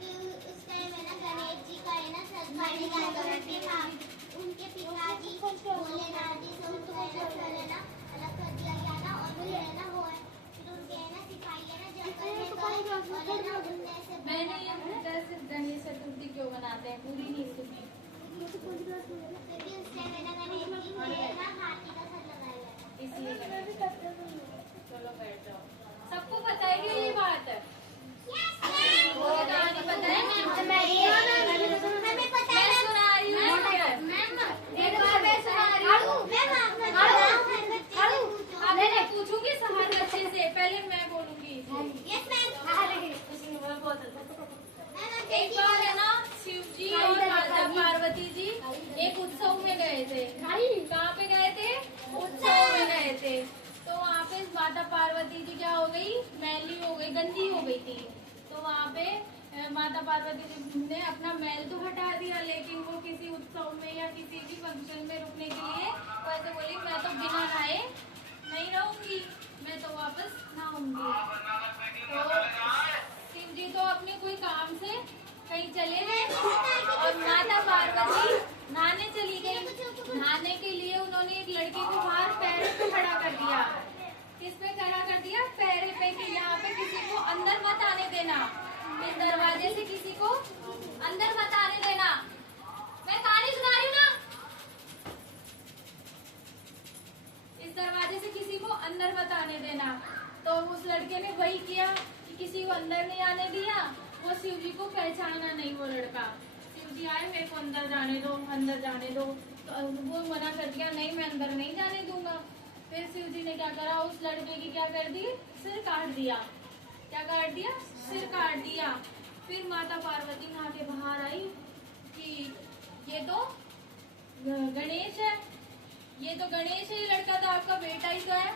क्योंकि उस टाइम है ना गणेश जी का है ना उनके पिताजी भोलेनाथ जी से उनको है ना अलग कर दिया गया ना, और फिर है ना वो है फिर उनके है ना सिपाही है ना जंगल में गए और है ना उनने से मैंने ये पूछा सिर्फ गणेश चतुर्थी क्यों मनाते हैं, पूरी नहीं सुनी। क्योंकि उस टाइम है ना गणेश जी को है ना हाथी का सर लगाया गया इसलिए चलो बैठ जाओ। सबको पता है कि ये बात है? कहानी पता है? हमें पता है, मैं सुना रही हूँ। अब मैं पूछूंगी हर बच्चे से, पहले मैं बोलूंगी। एक बार है ना शिव जी और माता पार्वती जी एक उत्सव में गए थे। कहाँ पे गए थे? उत्सव में गए थे। तो वहाँ पे माता पार्वती जी क्या हो गई, मैली हो गई, गंदी हो गई थी। तो वहाँ पे माता पार्वती जी ने अपना मैल तो हटा दिया, लेकिन वो किसी उत्सव में या किसी भी फंक्शन में रुकने के लिए वो ऐसे बोली मैं तो बिना नहाए नहीं रहूंगी, मैं तो वापस नहाऊंगी। तो शिव जी तो अपने कोई काम से कहीं चले गए और माता पार्वती नहाने चली गई। नहाने के लिए उन्होंने एक लड़के को बाहर पैर पे खड़ा कर दिया। किस पे खड़ा कर दिया? पैर पे, कि यहाँ पे किसी को अंदर मत आने देना, इस दरवाजे से किसी को अंदर मत आने देना। मैं कहानी सुना रही हूँ ना। इस दरवाजे से किसी को अंदर मत आने देना। तो उस लड़के ने वही किया कि किसी को अंदर नहीं आने दिया। वो शिव जी को पहचाना नहीं वो लड़का। शिव जी आए, मेरे को अंदर जाने दो, अंदर जाने दो। तो वो मना कर दिया, नहीं मैं अंदर नहीं जाने दूंगा। फिर शिव जी ने क्या करा, उस लड़के की क्या कर दी, सिर काट दिया। क्या काट दिया? सिर काट दिया। फिर माता पार्वती नहा के बाहर आई कि ये तो गणेश है, ये तो गणेश है, ये लड़का तो आपका बेटा ही तो है,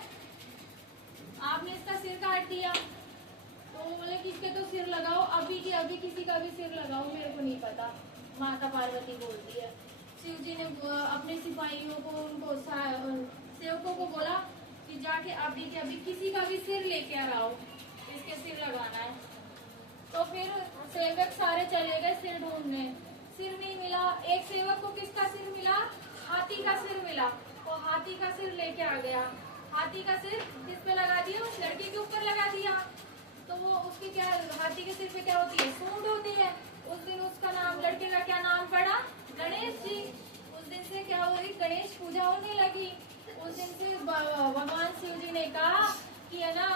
आपने इसका सिर काट दिया। तो वो बोले किसके तो सिर लगाओ, अभी की अभी किसी का भी सिर लगाओ, मेरे को नहीं पता। माता पार्वती बोलती है। शिव जी ने अपने सिपाहियों को, उनको सेवकों को बोला कि जाके अभी के अभी किसी का भी सिर लेके आ आओ, इसके सिर लगाना है। तो फिर सेवक सारे चले गए सिर ढूंढने, सिर नहीं मिला। एक सेवक को किसका सिर मिला? हाथी का सिर मिला। वो हाथी का सिर लेके आ गया। हाथी का सिर किस पे लगा दिया? उस लड़के के ऊपर लगा दिया। तो वो उसकी क्या, हाथी के सिर पे क्या होती है? सूंड होती है। उस दिन उसका नाम, लड़के का क्या नाम पड़ा? गणेश जी। उस दिन से क्या हुई, गणेश पूजा होने लगी। उस दिन से भगवान शिव जी ने कहा कि है ना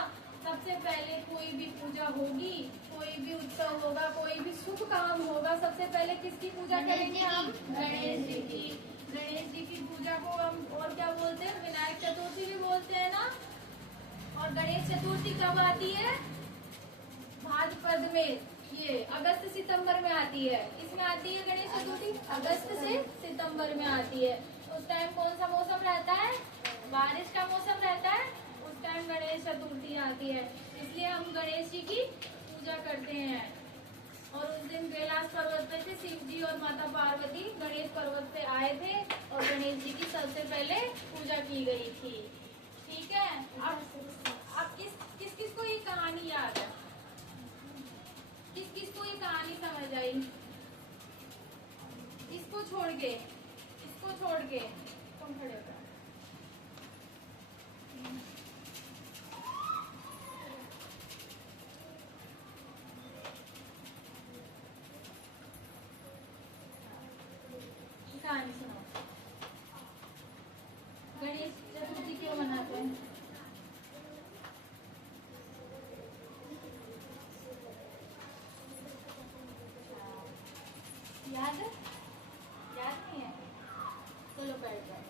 सबसे पहले कोई भी पूजा होगी, कोई भी उत्सव होगा, कोई भी शुभ काम होगा, सबसे पहले किसकी पूजा करेंगे हम? गणेश जी की। गणेश जी की पूजा को हम और क्या बोलते हैं? विनायक चतुर्थी भी बोलते हैं ना। और गणेश चतुर्थी कब आती है? भाद्रपद में, ये अगस्त सितंबर में आती है। इसमें आती है गणेश चतुर्थी, अगस्त से सितंबर में आती है। उस टाइम कौन सा मौसम रहता है? बारिश का मौसम रहता है। उस टाइम गणेश चतुर्थी आती है, इसलिए हम गणेश जी की पूजा करते हैं। और उस दिन कैलाश पर्वत पे से शिव जी और माता पार्वती गणेश पर्वत पे आए थे और गणेश जी की सबसे पहले पूजा की गई थी। ठीक है, अब किस किस को ये कहानी याद है? किस किस को ये कहानी समझ आई? इसको छोड़ के, इसको छोड़ के तुम खड़े हो जाओ। कहानी सुनाओ। गणेश चतुर्थी क्यों मनाते हैं? याद है? याद नहीं है? चलो बैठ जाओ।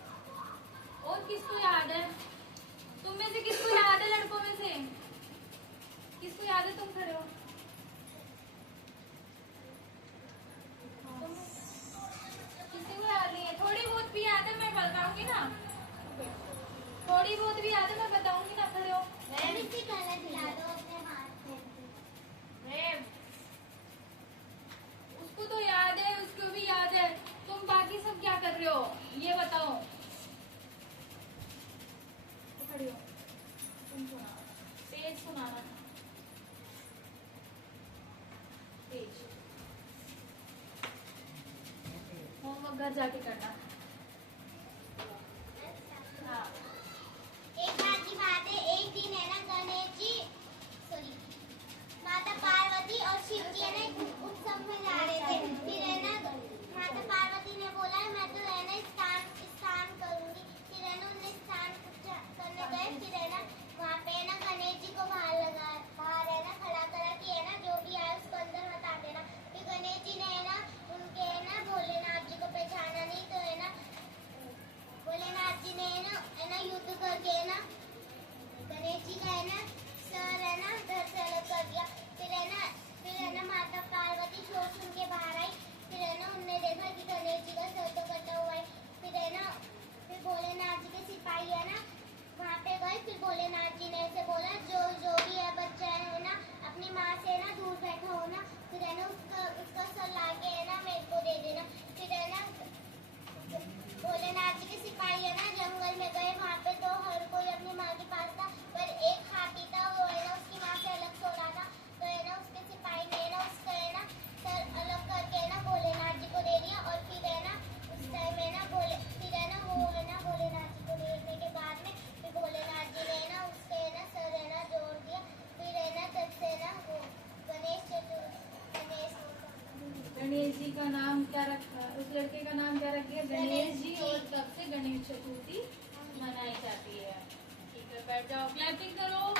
घर जाके करना। हाँ एक बार की बात है, एक दिन है ना गणेश जी सॉरी माता पार्वती और शिव जी है ना एक उत्सव में जा रहे थे। फिर है ना माता पार्वती ने बोला मैं तो है ना स्नान करूंगी। फिर है ना उन्हें स्नान करने गए। फिर है ना वहाँ पे है ना गणेश जी को बाहर है ना खड़ा करा कि है ना जो भी आए उसको अंदर मत आने देना। फिर गणेश जी ने है ना उनके है ना भोलेनाथ जी को पहचाना नहीं, तो है ना भोलेनाथ जी ने है ना युद्ध करके है ना गणेश जी का है ना सर है ना घर से अलग कर दिया। फिर है ना माता पार्वती शोर सुन के बाहर आई। फिर है ना उनने देखा कि गणेश जी का सर तो कटा हुआ है। फिर है ना फिर भोलेनाथ जी के सिपाही है ना वहाँ पे गए। फिर भोलेनाथ जी ने ऐसे बोला जो भी है बच्चा है ना अपनी माँ से ना दूर बैठा हो ना, फिर है ना उसका सर लाके है ना मेरे को दे देना। फिर है ना भोलेनाथ जी के सिपाही है ना जंगल में गए। वहाँ पे तो हर कोई अपनी माँ के पास था, पर एक हाथी था वो है ना उसकी माँ से अलग सो रहा था। तो है ना उसके सिपाही ने है ना उसका है ना सर अलग करके है ना भोलेनाथ जी को दे दिया। और फिर है ना उस टाइम है ना फिर है ना वो है ना भोलेनाथ जी को देने के बाद में फिर भोलेनाथ जी ने है ना उसके है ना सर है ना जोड़ दिया। फिर है ना तब से है ना वो गणेश जी का नाम क्या रखा, उस लड़के का नाम क्या रख दिया? गणेश जी। और तब से गणेश चतुर्थी मनाई जाती है। ठीक है, बैठ जाओ, क्लैपिंग करो।